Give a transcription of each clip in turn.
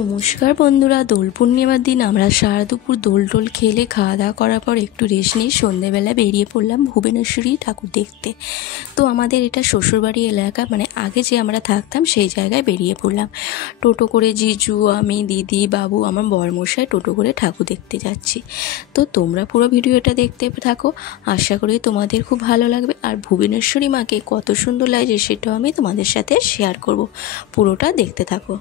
নমস্কার বন্ধুরা, দোল পূর্ণিমার দিন আমরা সারা দুপুর দোল টোল খেলে খাওয়া দাওয়া করার পর একটু রেস্ট নিয়ে সন্ধ্যেবেলা বেরিয়ে পড়লাম ভুবনেশ্বরী ঠাকুর দেখতে। তো আমাদের এটা শ্বশুরবাড়ি এলাকা, মানে আগে যে আমরা থাকতাম সেই জায়গায় বেরিয়ে পড়লাম। টোটো করে জিজু, আমি, দিদি, বাবু, আমার বরমশাই টোটো করে ঠাকুর দেখতে যাচ্ছি। তো তোমরা পুরো ভিডিওটা দেখতে থাকো, আশা করি তোমাদের খুব ভালো লাগবে। আর ভুবনেশ্বরী মাকে কত সুন্দর লাগছে সেটাও আমি তোমাদের সাথে শেয়ার করব, পুরোটা দেখতে থাকো।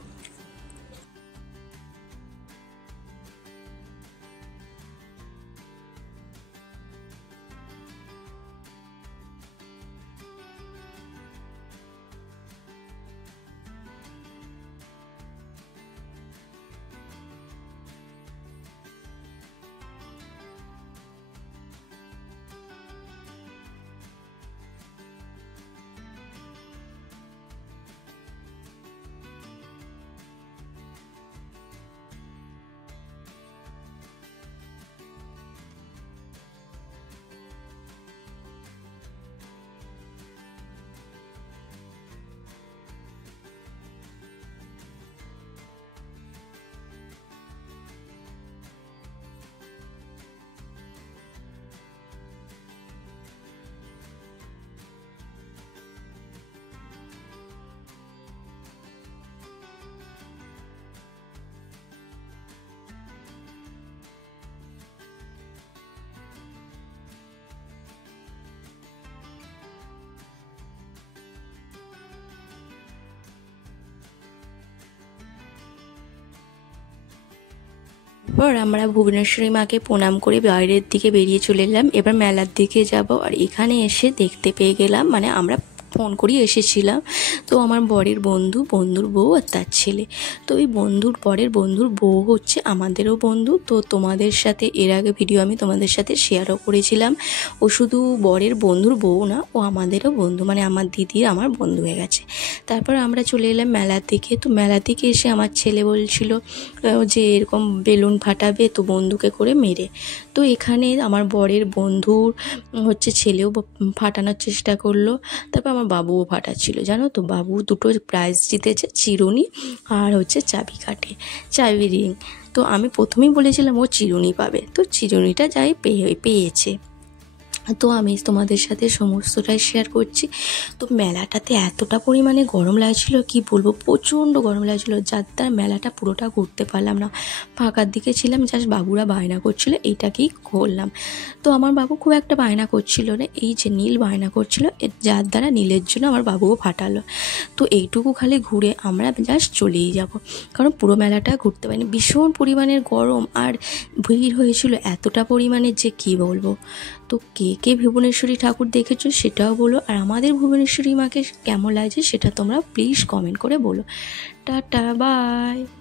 এরপর আমরা ভুবনেশ্বরী মাকে প্রণাম করে বাইরের দিকে বেরিয়ে চলে এলাম। এবার মেলার দিকে যাব। আর এখানে এসে দেখতে পেয়ে গেলাম, মানে আমরা ফোন করেই এসেছিলাম, তো আমার বরের বন্ধুর বউ আর তার ছেলে। তো ওই বরের বন্ধুর বউ হচ্ছে আমাদেরও বন্ধু। তো তোমাদের সাথে এর আগে ভিডিও আমি তোমাদের সাথে শেয়ারও করেছিলাম। ও শুধু বরের বন্ধুর বউ না, ও আমাদেরও বন্ধু, মানে আমার দিদির আমার বন্ধু হয়ে গেছে। তারপর আমরা চলে এলাম মেলার দিকে। তো মেলার দিকে এসে আমার ছেলে বলছিল যে এরকম বেলুন ফাটাবে, তো বন্ধুকে করে মেরে। তো এখানে আমার বরের বন্ধুর হচ্ছে ছেলেও ফাটানোর চেষ্টা করলো। তারপর আমার বাবুও ফাটাচ্ছিল, জানো তো। বাবু দুটো প্রাইজ জিতেছে, চিরুনি আর হচ্ছে চাবি রিং। তো আমি প্রথমেই বলেছিলাম ও চিরুনি পাবে, তো চিরুনিটা পেয়েছে। তো আমি তোমাদের সাথে সমস্তটাই শেয়ার করছি। তো মেলাটাতে এতটা পরিমাণে গরম লাগছিল, কি বলবো, প্রচণ্ড গরম লাগছিল, যার দ্বারা মেলাটা পুরোটা ঘুরতে পারলাম না। ফাঁকার দিকে ছিলাম, জাস্ট বাবুরা বায়না করছিল এইটাকেই করলাম। তো আমার বাবু খুব একটা বায়না করছিল না, এই যে নীল বায়না করছিল, যার দ্বারা নীলের জন্য আমার বাবুও ফাটালো। তো এইটুকু খালি ঘুরে আমরা জাস্ট চলেই যাব, কারণ পুরো মেলাটা ঘুরতে পারিনি, ভীষণ পরিমাণের গরম আর ভিড় হয়েছিল এতটা পরিমাণে যে কি বলবো। তো কে কে ভুবনেশ্বরী ঠাকুর দেখেছো সেটাও বলো, আর আমাদের ভুবনেশ্বরী মাকে কেমন লাগছে সেটা তোমরা প্লিজ কমেন্ট করে বলো। Tata, by.